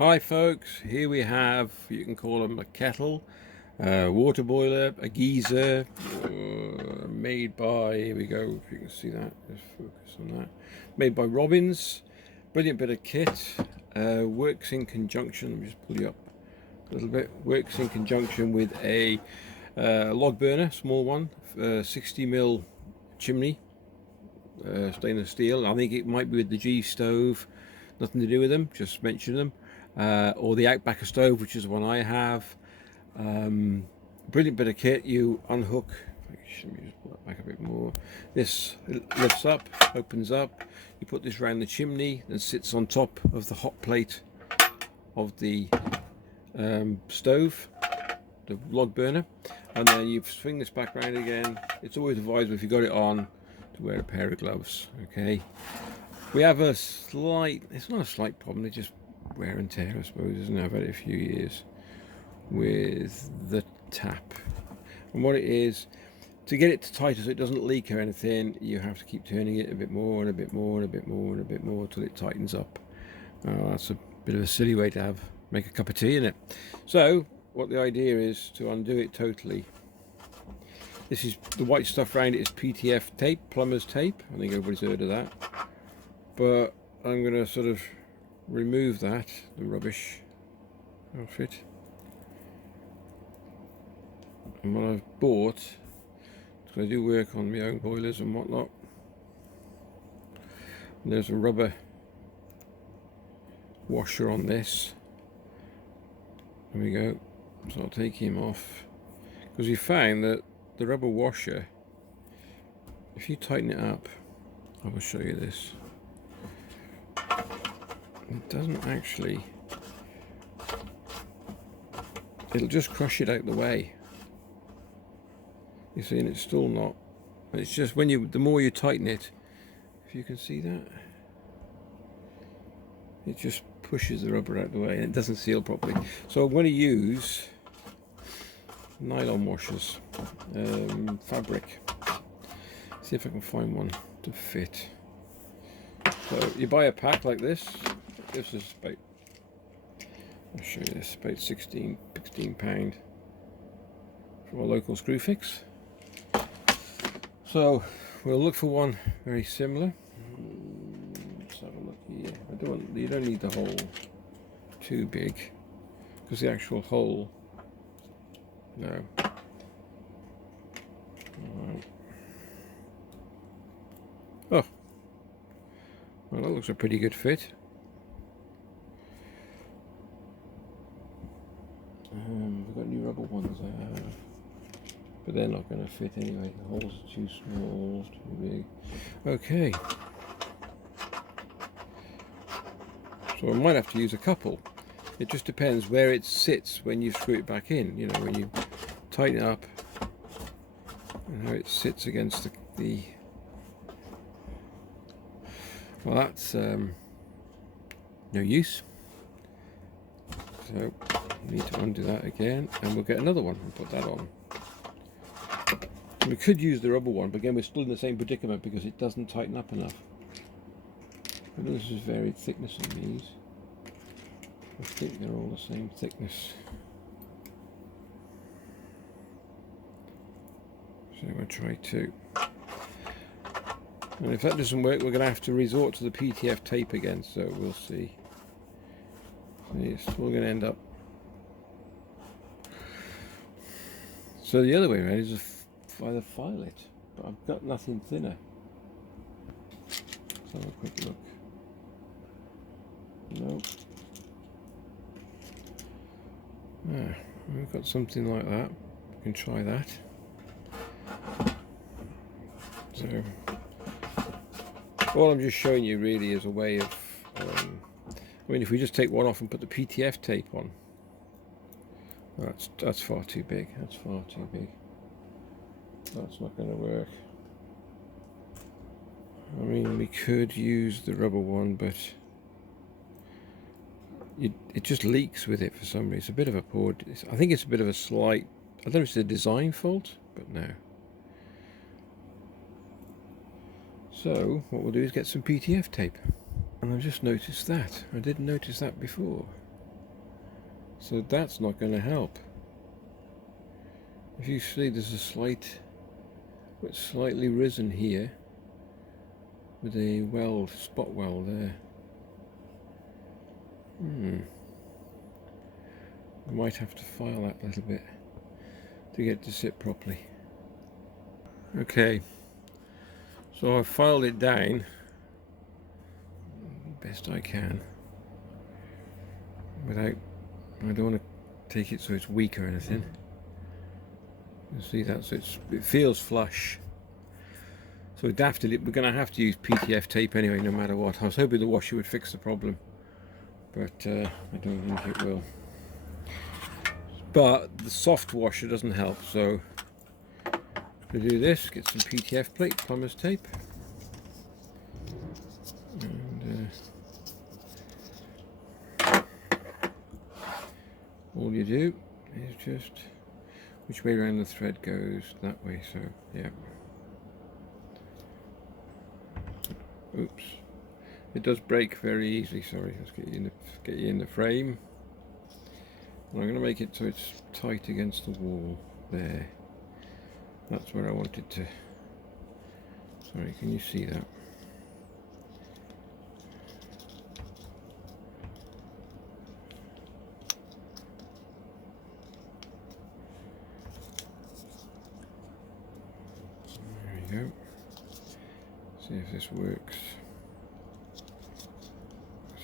Hi folks, here we have, you can call them a kettle, a water boiler, a geyser, made by, here we go, if you can see that, just focus on that, made by Robens. Brilliant bit of kit, works in conjunction, let me just pull you up a little bit, works in conjunction with a log burner, small one, 60mm chimney, stainless steel. I think it might be with the G stove, nothing to do with them, just mention them. Or the Outbacker stove, which is the one I have. Brilliant bit of kit. You unhook, let me just pull that back a bit more. This lifts up, opens up, you put this around the chimney and sits on top of the hot plate of the stove, the log burner, and then you swing this back around again. It's always advisable, if you got it on, to wear a pair of gloves. Okay, we have a slight, it's not a slight problem, it's just wear and tear, I suppose, isn't it? I've had it a few years with the tap, and what it is, to get it tighter so it doesn't leak or anything, you have to keep turning it a bit more and a bit more and a bit more and a bit more till it tightens up. That's a bit of a silly way to make a cup of tea in it. So what the idea is to undo it totally. This is the white stuff around it is PTF tape, plumber's tape. I think everybody's heard of that, but I'm going to sort of remove that, the rubbish off it. And what I've bought, because I do work on my own boilers and whatnot, and there's a rubber washer on this. There we go. So I'll take him off, because we found that the rubber washer, if you tighten it up, I will show you this, it doesn't actually, it'll just crush it out the way, you see, and it's still not, it's just when you, the more you tighten it, if you can see that, it just pushes the rubber out the way and it doesn't seal properly. So I'm going to use nylon washers, fabric, see if I can find one to fit. So you buy a pack like this. This is about, I'll show you this, about £16 from a local Screwfix. So we'll look for one very similar. Let's have a look here. You don't need the hole too big, because the actual hole, no. Right. Oh, well, that looks a pretty good fit. We've got new rubber ones I have, but they're not going to fit anyway. The holes are too small, too big. Okay, so I might have to use a couple. It just depends where it sits when you screw it back in. You know, when you tighten it up, and how it sits against the well, that's no use. So we need to undo that again, and we'll get another one and put that on. We could use the rubber one, but again we're still in the same predicament because it doesn't tighten up enough. I know this is varied thickness on these. I think they're all the same thickness. So we'll try two. And if that doesn't work, we're going to have to resort to the PTF tape again, so we'll see. It's still going to end up. So the other way around is either file it, but I've got nothing thinner. Let's have a quick look. Nope. Ah, we've got something like that. We can try that. So all I'm just showing you really is a way of, I mean, if we just take one off and put the PTF tape on, that's far too big. That's far too big. That's not going to work. I mean, we could use the rubber one, but it just leaks with it for some reason. It's a bit of a poor, I think it's a bit of a slight, I don't know if it's a design fault, but no. So what we'll do is get some PTF tape. And I've just noticed that. I didn't notice that before. So that's not going to help. If you see, there's a slightly risen here with a weld, spot weld there. I might have to file that a little bit to get it to sit properly. Okay, so I've filed it down best I can without, I don't want to take it so it's weak or anything. You see that, so it feels flush. So we're going to have to use PTF tape anyway, no matter what. I was hoping the washer would fix the problem, but I don't think it will. But the soft washer doesn't help, so to do this, get some PTF plate, plumber's tape, and all you do is just, which way around the thread goes? That way, so yeah. Oops, it does break very easily. Sorry, let's get you in the frame. And I'm going to make it so it's tight against the wall there. That's where I wanted to. Sorry, can you see that? There we go. See if this works.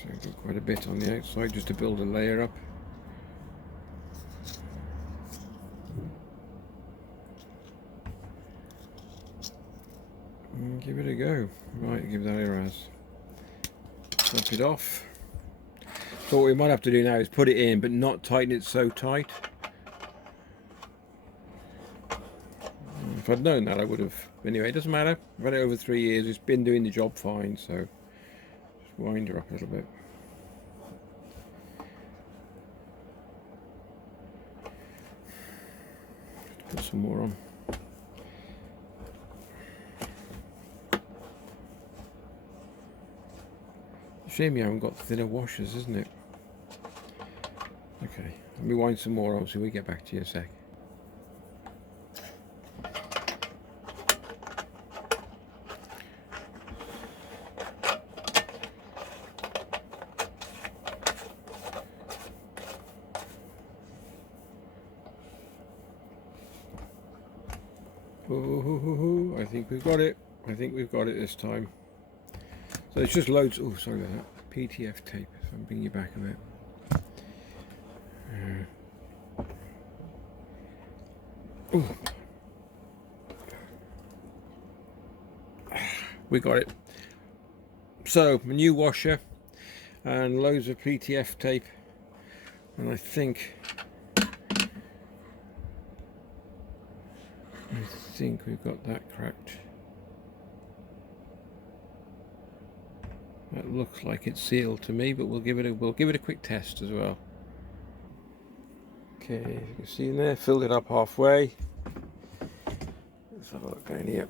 So I've got quite a bit on the outside just to build a layer up. And give it a go. Right, give that a raz. Top it off. So what we might have to do now is put it in, but not tighten it so tight. If I'd known that, I would have. Anyway, it doesn't matter. I've had it over 3 years. It's been doing the job fine, so just wind her up a little bit. Put some more on. Shame you haven't got thinner washers, isn't it? Okay, let me wind some more on so we get back to you in a sec. Ooh, I think we've got it. I think we've got it this time. So it's just loads. Oh, sorry about that. PTF tape. So I'm bringing you back a bit. We got it. So a new washer and loads of PTF tape, and I think we've got that cracked. That looks like it's sealed to me, but we'll give it a quick test as well. Okay, as you can see in there, filled it up halfway. Let's have a look down here.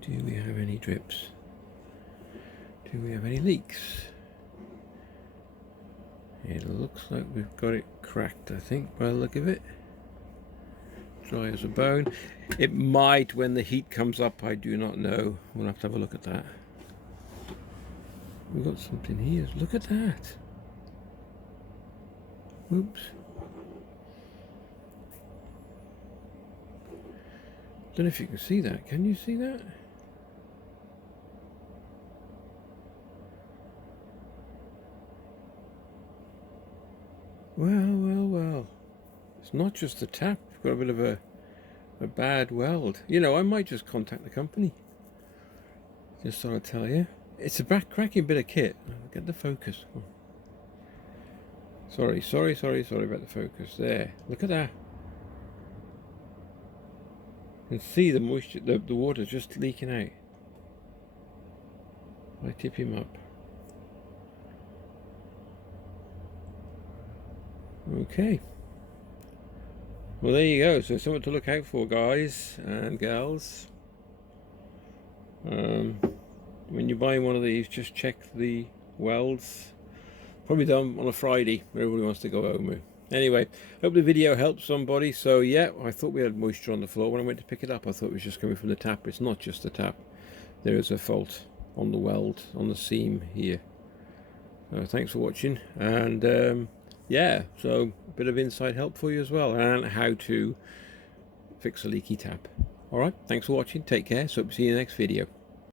Do we have any drips? Do we have any leaks? It looks like we've got it cracked, I think, by the look of it. Dry as a bone. It might when the heat comes up, I do not know. We'll have to have a look at that. We've got something here. Look at that. Oops. Don't know if you can see that. Can you see that? Well. It's not just the tap. We've got a bit of a bad weld. You know, I might just contact the company. Just so I tell you. It's a back-cracking bit of kit. Get the focus. Oh. Sorry about the focus. There. Look at that. You can see the moisture, the water just leaking out. I tip him up. Okay. Well, there you go. So something to look out for, guys and gals. When you're buying one of these, just check the welds. Probably done on a Friday where everybody wants to go home with. Anyway, hope the video helped somebody. So yeah, I thought we had moisture on the floor. When I went to pick it up, I thought it was just coming from the tap. It's not just the tap. There is a fault on the weld, on the seam here. Thanks for watching, and yeah, so a bit of inside help for you as well, and how to fix a leaky tap. Alright, thanks for watching, take care, so see you in the next video.